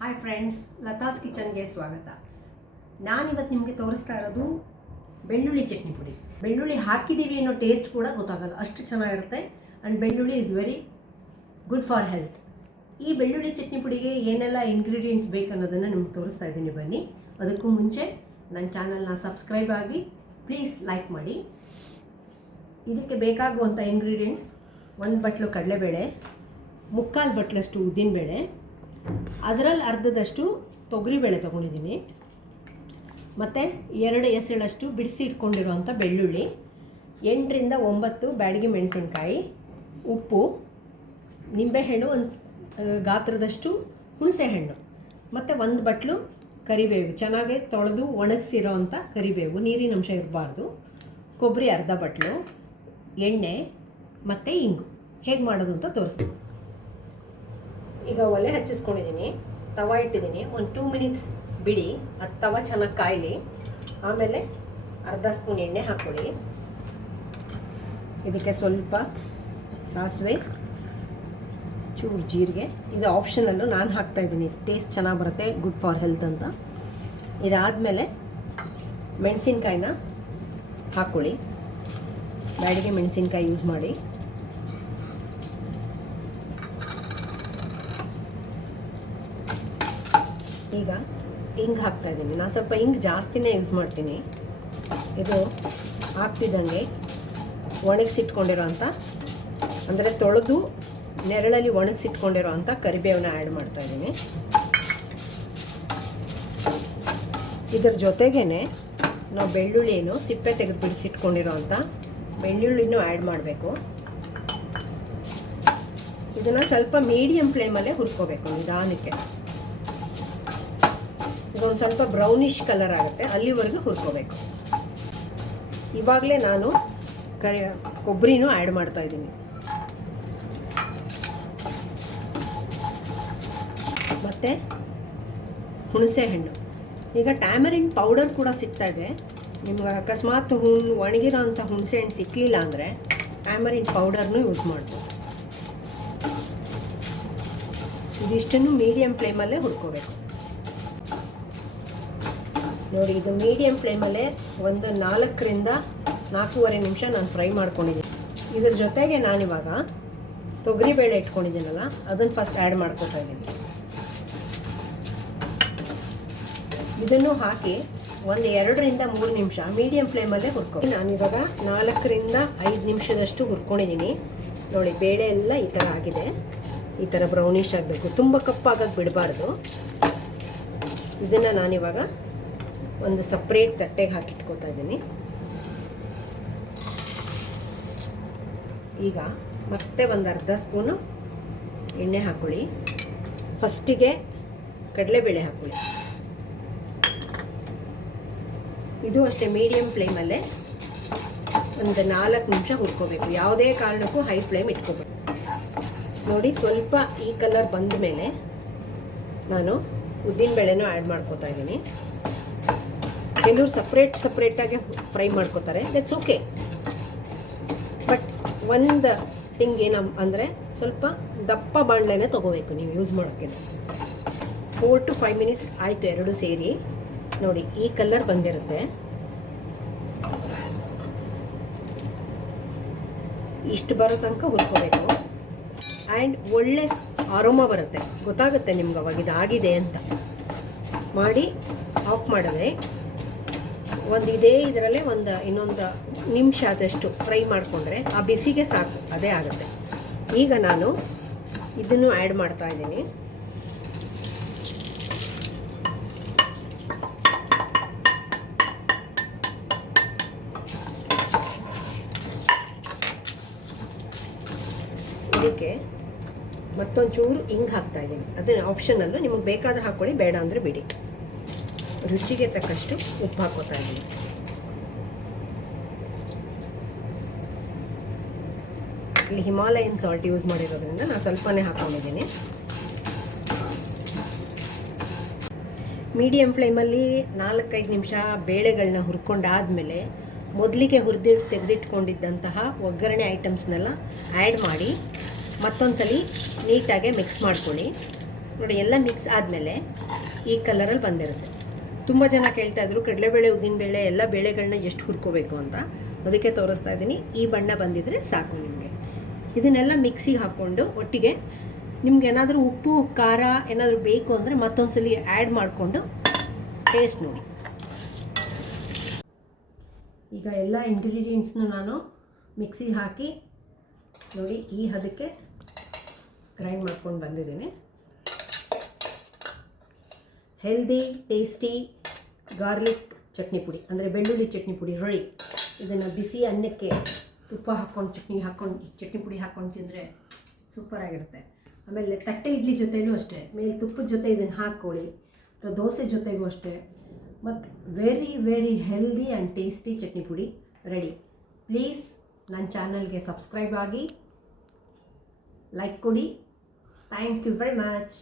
Hi friends Latha's ಕಿಚನ್ಗೆ ಸ್ವಾಗತ. ನಾನಿವತ್ತು ನಿಮಗೆ ತೋರಿಸ್ತಾ ಇರೋದು ಬೆಳ್ಳುಳ್ಳಿ ಚಟ್ನಿ ಪುಡಿ. ಬೆಳ್ಳುಳ್ಳಿ ಹಾಕಿದ್ದೀವಿ ಅನ್ನೋ ಟೇಸ್ಟ್ ಕೂಡ ಗೊತ್ತಾಗಲ್ಲ, ಅಷ್ಟು ಚೆನ್ನಾಗಿರುತ್ತೆ. And bellulli is very good for health ಈ ಬೆಳ್ಳುಳ್ಳಿ ಚಟ್ನಿ ಪುಡಿಗೆ ಏನೆಲ್ಲ ಇಂಗ್ರೀಡಿಯೆಂಟ್ಸ್ ಬೇಕು ಅನ್ನೋದನ್ನು ನಿಮ್ಗೆ ತೋರಿಸ್ತಾ ಇದ್ದೀನಿ ಬನ್ನಿ. ಅದಕ್ಕೂ ಮುಂಚೆ ನನ್ನ ಚಾನಲ್ನ ಸಬ್ಸ್ಕ್ರೈಬ್ ಆಗಿ ಪ್ಲೀಸ್ ಲೈಕ್ ಮಾಡಿ. ಇದಕ್ಕೆ ಬೇಕಾಗುವಂಥ ಇಂಗ್ರೀಡಿಯೆಂಟ್ಸ್ ಒಂದು ಬಟ್ಲು ಕಡಲೆಬೇಳೆ, ಮುಕ್ಕಾಲು ಬಟ್ಲಷ್ಟು ಉದ್ದಿನಬೇಳೆ ಅದರಲ್ಲಿ ಅರ್ಧದಷ್ಟು ತೊಗರಿಬೇಳೆ ತೊಗೊಂಡಿದ್ದೀನಿ. ಮತ್ತು ಎರಡು ಎಸಳಷ್ಟು ಬಿಡಿಸಿ ಇಟ್ಕೊಂಡಿರುವಂಥ ಬೆಳ್ಳುಳ್ಳಿ, ಎಂಟರಿಂದ ಒಂಬತ್ತು ಬ್ಯಾಡಿಗೆ ಮೆಣಸಿನ್ಕಾಯಿ, ಉಪ್ಪು, ನಿಂಬೆಹಣ್ಣು ಒಂದು ಗಾತ್ರದಷ್ಟು ಹುಣಸೆಹಣ್ಣು. ಮತ್ತು ಒಂದು ಬಟ್ಲು ಕರಿಬೇವು, ಚೆನ್ನಾಗಿ ತೊಳೆದು ಒಣಗಿಸಿರೋ ಅಂಥ ಕರಿಬೇವು, ನೀರಿನ ಅಂಶ ಇರಬಾರ್ದು. ಕೊಬ್ಬರಿ ಅರ್ಧ ಬಟ್ಲು, ಎಣ್ಣೆ, ಮತ್ತು ಇಂಗು. ಹೇಗೆ ಮಾಡೋದು ಅಂತ ತೋರಿಸ್ತೀನಿ. ಈಗ ಒಲೆ ಹಚ್ಚಿಸ್ಕೊಂಡಿದ್ದೀನಿ ತವ ಇಟ್ಟಿದ್ದೀನಿ ಒಂದು ಟೂ ಮಿನಿಟ್ಸ್ ಬಿಡಿ. ಅದು ತವ ಚೆನ್ನಾಗಿ ಕಾಯಲಿ. ಆಮೇಲೆ ಅರ್ಧ ಸ್ಪೂನ್ ಎಣ್ಣೆ ಹಾಕ್ಕೊಳ್ಳಿ ಇದಕ್ಕೆ ಸ್ವಲ್ಪ ಸಾಸಿವೆ, ಚೂರು ಜೀರಿಗೆ. ಇದು ಆಪ್ಷನಲ್ಲು ನಾನು ಹಾಕ್ತಾಯಿದ್ದೀನಿ ಟೇಸ್ಟ್ ಚೆನ್ನಾಗಿ ಬರುತ್ತೆ ಗುಡ್ ಫಾರ್ ಹೆಲ್ತ್ ಅಂತ. ಇದಾದಮೇಲೆ ಮೆಣಸಿನ್ಕಾಯಿನ ಹಾಕ್ಕೊಳ್ಳಿ ಬ್ಯಾಡಿಗೆ ಮೆಣಸಿನ್ಕಾಯಿ ಯೂಸ್ ಮಾಡಿ. ಈಗ ಇಂಗ್ ಹಾಕ್ತಾ ಇದ್ದೀನಿ. ನಾನು ಸ್ವಲ್ಪ ಇಂಗ್ ಜಾಸ್ತಿನೇ ಯೂಸ್ ಮಾಡ್ತೀನಿ. ಇದು ಹಾಕ್ತಿದ್ದಂಗೆ ಒಣಗಿಸಿಟ್ಕೊಂಡಿರೋ ಅಂಥ ಅಂದರೆ ತೊಳೆದು ನೆರಳಲ್ಲಿ ಒಣಗಿಸಿಟ್ಕೊಂಡಿರೋ ಅಂಥ ಕರಿಬೇವನ್ನ ಆ್ಯಡ್ ಮಾಡ್ತಾ ಇದ್ದೀನಿ. ಇದರ ಜೊತೆಗೇ ನಾವು ಬೆಳ್ಳುಳ್ಳಿಯನ್ನು ಸಿಪ್ಪೆ ತೆಗೆದು ಬಿಡಿಸಿಟ್ಕೊಂಡಿರೋ ಅಂಥ ಬೆಳ್ಳುಳ್ಳಿನೂ ಆ್ಯಡ್ ಮಾಡಬೇಕು. ಇದನ್ನು ಸ್ವಲ್ಪ ಮೀಡಿಯಮ್ ಫ್ಲೇಮಲ್ಲೇ ಹುರ್ಕೋಬೇಕು ನಿಧಾನಕ್ಕೆ. ಇದೊಂದು ಸ್ವಲ್ಪ ಬ್ರೌನಿಷ್ ಕಲರ್ ಆಗುತ್ತೆ. ಅಲ್ಲಿವರೆಗೂ ಹುರ್ಕೋಬೇಕು. ಇವಾಗಲೇ ನಾನು ಕರಿ, ಕೊಬ್ಬರಿನೂ ಆ್ಯಡ್ ಮಾಡ್ತಾ ಇದ್ದೀನಿ. ಮತ್ತು ಹುಣಸೆ ಹಣ್ಣು ಈಗ ಟ್ಯಾಮರಿನ್ ಪೌಡರ್ ಕೂಡ ಸಿಗ್ತಾ ಇದೆ. ನಿಮ್ಗೆ ಅಕಸ್ಮಾತ್ ಹುಣ್, ಒಣಗಿರೋ ಅಂಥ ಹುಣಸೆ ಹಣ್ಣು ಸಿಕ್ಕಲಿಲ್ಲ ಅಂದರೆ ಟ್ಯಾಮರಿನ್ ಪೌಡರ್ನೂ ಯೂಸ್ ಮಾಡ್ಬೋದು. ಇದಿಷ್ಟನ್ನು ಮೀಡಿಯಮ್ ಫ್ಲೇಮಲ್ಲೇ ಹುರ್ಕೋಬೇಕು. ನೋಡಿ, ಇದು ಮೀಡಿಯಂ ಫ್ಲೇಮಲ್ಲೇ ಒಂದು ನಾಲ್ಕರಿಂದ ನಾಲ್ಕೂವರೆ ನಿಮಿಷ ನಾನು ಫ್ರೈ ಮಾಡ್ಕೊಂಡಿದ್ದೀನಿ. ಇದ್ರ ಜೊತೆಗೆ ನಾನಿವಾಗ ತೊಗರಿಬೇಳೆ ಇಟ್ಕೊಂಡಿದ್ದೀನಲ್ಲ, ಅದನ್ನು ಫಸ್ಟ್ ಆ್ಯಡ್ ಮಾಡ್ಕೊತಾ ಇದ್ದೀನಿ. ಇದನ್ನು ಹಾಕಿ ಒಂದು ಎರಡರಿಂದ ಮೂರು ನಿಮಿಷ ಮೀಡಿಯಂ ಫ್ಲೇಮಲ್ಲೇ ಹುರ್ಕೊ ನಾನಿವಾಗ ನಾಲ್ಕರಿಂದ ಐದು ನಿಮಿಷದಷ್ಟು ಹುರ್ಕೊಂಡಿದ್ದೀನಿ. ನೋಡಿ, ಬೇಳೆ ಎಲ್ಲ ಈ ಥರ ಆಗಿದೆ. ಈ ಥರ ಬ್ರೌನಿಶ್ ಆಗಬೇಕು. ತುಂಬ ಕಪ್ಪಾಗಕ್ಕೆ ಬಿಡಬಾರ್ದು. ಇದನ್ನು ನಾನಿವಾಗ ಒಂದು ಸಪ್ರೇಟ್ ತಟ್ಟೆಗೆ ಹಾಕಿಟ್ಕೋತಾ ಇದ್ದೀನಿ. ಈಗ ಮತ್ತೆ ಒಂದು ಅರ್ಧ ಸ್ಪೂನು ಎಣ್ಣೆ ಹಾಕ್ಕೊಳ್ಳಿ. ಫಸ್ಟಿಗೆ ಕಡಲೆಬೇಳೆ ಹಾಕೊಳ್ಳಿ ಇದು ಅಷ್ಟೇ ಮೀಡಿಯಮ್ ಫ್ಲೇಮಲ್ಲೇ ಒಂದು ನಾಲ್ಕು ನಿಮಿಷ ಹುರ್ಕೋಬೇಕು. ಯಾವುದೇ ಕಾರಣಕ್ಕೂ ಹೈ ಫ್ಲೇಮ್ ಇಟ್ಕೋಬೇಕು ನೋಡಿ, ಸ್ವಲ್ಪ ಈ ಕಲರ್ ಬಂದ ಮೇಲೆ ನಾನು ಉದ್ದಿನಬೇಳೆನೂ ಆ್ಯಡ್ ಮಾಡ್ಕೋತಾ ಇದ್ದೀನಿ. ಕೆಲವರು ಸಪ್ರೇಟ್ ಸಪ್ರೇಟಾಗಿ ಫ್ರೈ ಮಾಡ್ಕೋತಾರೆ. ದಟ್ಸ್ ಓಕೆ ಬಟ್ ಒಂದು ಥಿಂಗ್ ಏನ ಅಂದರೆ ಸ್ವಲ್ಪ ದಪ್ಪ ಬಾಣಲೆನೇ ತೊಗೋಬೇಕು ನೀವು ಯೂಸ್ ಮಾಡೋಕ್ಕೆ. ಫೋರ್ ಟು ಫೈವ್ ಮಿನಿಟ್ಸ್ ಆಯಿತು ಎರಡು ಸೇರಿ. ನೋಡಿ, ಈ ಕಲರ್ ಬಂದಿರುತ್ತೆ. ಇಷ್ಟು ಬರೋ ತನಕ ಹುರ್ಕೋಬೇಕು. ಆ್ಯಂಡ್ ಒಳ್ಳೆ ಆರೋಮ ಬರುತ್ತೆ. ಗೊತ್ತಾಗುತ್ತೆ ನಿಮ್ಗೆ ಅವಾಗ ಇದಾಗಿದೆ ಅಂತ. ಮಾಡಿ ಆಫ್ ಮಾಡಿದ್ರೆ ಒಂದು ಇದೇ ಇದರಲ್ಲೇ ಒಂದು ಇನ್ನೊಂದು ನಿಮಿಷ ಆದಷ್ಟು ಫ್ರೈ ಮಾಡಿಕೊಂಡ್ರೆ ಆ ಬಿಸಿಗೆ ಸಾಕು, ಅದೇ ಆಗುತ್ತೆ. ಈಗ ನಾನು ಇದನ್ನು ಆ್ಯಡ್ ಮಾಡ್ತಾ ಇದ್ದೀನಿ. ಇದಕ್ಕೆ ಮತ್ತೊಂದು ಚೂರು ಹಿಂಗೆ ಹಾಕ್ತಾ ಇದ್ದೀನಿ. ಅದನ್ನು ಆಪ್ಷನಲ್ಲು ನಿಮಗೆ ಬೇಕಾದ್ರೆ ಹಾಕ್ಕೊಳ್ಳಿ ಬೇಡ ಅಂದರೆ ಬಿಡಿ. ರುಚಿಗೆ ತಕ್ಕಷ್ಟು ಉಪ್ಪು ಹಾಕೋತಾ ಇದ್ದೀನಿ. ಇಲ್ಲಿ ಹಿಮಾಲಯನ್ ಸಾಲ್ಟ್ ಯೂಸ್ ಮಾಡಿರೋದ್ರಿಂದ ನಾನು ಸ್ವಲ್ಪನೇ ಹಾಕೊಂಡಿದ್ದೀನಿ. ಮೀಡಿಯಮ್ ಫ್ಲೇಮಲ್ಲಿ ನಾಲ್ಕೈದು ನಿಮಿಷ ಬೇಳೆಗಳನ್ನ ಹುರ್ಕೊಂಡಾದಮೇಲೆ ಮೊದಲಿಗೆ ಹುರಿದಿ ತೆಗೆದಿಟ್ಕೊಂಡಿದ್ದಂತಹ ಒಗ್ಗರಣೆ ಐಟಮ್ಸ್ನೆಲ್ಲ ಆ್ಯಡ್ ಮಾಡಿ ಮತ್ತೊಂದು ಸಲ ನೀಟಾಗೆ ಮಿಕ್ಸ್ ಮಾಡ್ಕೊಳ್ಳಿ. ನೋಡಿ, ಎಲ್ಲ ಮಿಕ್ಸ್ ಆದಮೇಲೆ ಈ ಕಲರಲ್ಲಿ ಬಂದಿರುತ್ತೆ. ತುಂಬ ಜನ ಕೇಳ್ತಾ ಇದ್ರು ಕಡಲೆಬೇಳೆ ಉದ್ದಿನಬೇಳೆ ಎಲ್ಲ ಬೇಳೆಗಳನ್ನ ಎಷ್ಟು ಹುರ್ಕೋಬೇಕು ಅಂತ. ಅದಕ್ಕೆ ತೋರಿಸ್ತಾ ಇದ್ದೀನಿ ಈ ಬಣ್ಣ ಬಂದಿದ್ರೆ ಸಾಕು ನಿಮಗೆ. ಇದನ್ನೆಲ್ಲ ಮಿಕ್ಸಿಗೆ ಹಾಕ್ಕೊಂಡು ಒಟ್ಟಿಗೆ ನಿಮ್ಗೆ ಏನಾದರೂ ಉಪ್ಪು, ಖಾರ ಏನಾದರೂ ಬೇಕು ಅಂದರೆ ಮತ್ತೊಂದು ಸಲ ಆ್ಯಡ್ ಮಾಡಿಕೊಂಡು ಟೇಸ್ಟ್ ನೋಡಿ. ಈಗ ಎಲ್ಲ ಇಂಗ್ರೀಡಿಯೆಂಟ್ಸ್ನು ನಾನು ಮಿಕ್ಸಿಗೆ ಹಾಕಿ ನೋಡಿ ಈ ಹದಕ್ಕೆ ಗ್ರೈಂಡ್ ಮಾಡ್ಕೊಂಡು ಬಂದಿದ್ದೀನಿ. ಹೆಲ್ದಿ, ಟೇಸ್ಟಿ ಗಾರ್ಲಿಕ್ ಚಟ್ನಿ ಪುಡಿ, ಅಂದರೆ ಬೆಳ್ಳುಳ್ಳಿ ಚಟ್ನಿ ಪುಡಿ ರೆಡಿ ಇದನ್ನು ಬಿಸಿ ಅನ್ನಕ್ಕೆ ತುಪ್ಪ ಹಾಕ್ಕೊಂಡು ಚಟ್ನಿ ಹಾಕ್ಕೊಂಡು ಚಟ್ನಿ ಪುಡಿ ಹಾಕ್ಕೊಂಡು ತಿಂದರೆ ಸೂಪರಾಗಿರುತ್ತೆ ಆಮೇಲೆ ತಟ್ಟೆ ಇಡ್ಲಿ ಜೊತೆಯೂ ಅಷ್ಟೇ. ಮೇಲೆ ತುಪ್ಪದ ಜೊತೆ ಇದನ್ನು ಹಾಕ್ಕೊಳ್ಳಿ, ಅಥವಾ ದೋಸೆ ಜೊತೆಗೂ ಅಷ್ಟೇ. ಮತ್ತು very very healthy and tasty chutney pudi ready please ನನ್ನ ಚಾನಲ್ಗೆ ಸಬ್ಸ್ಕ್ರೈಬ್ ಆಗಿ ಲೈಕ್ ಕೊಡಿ. Thank you very much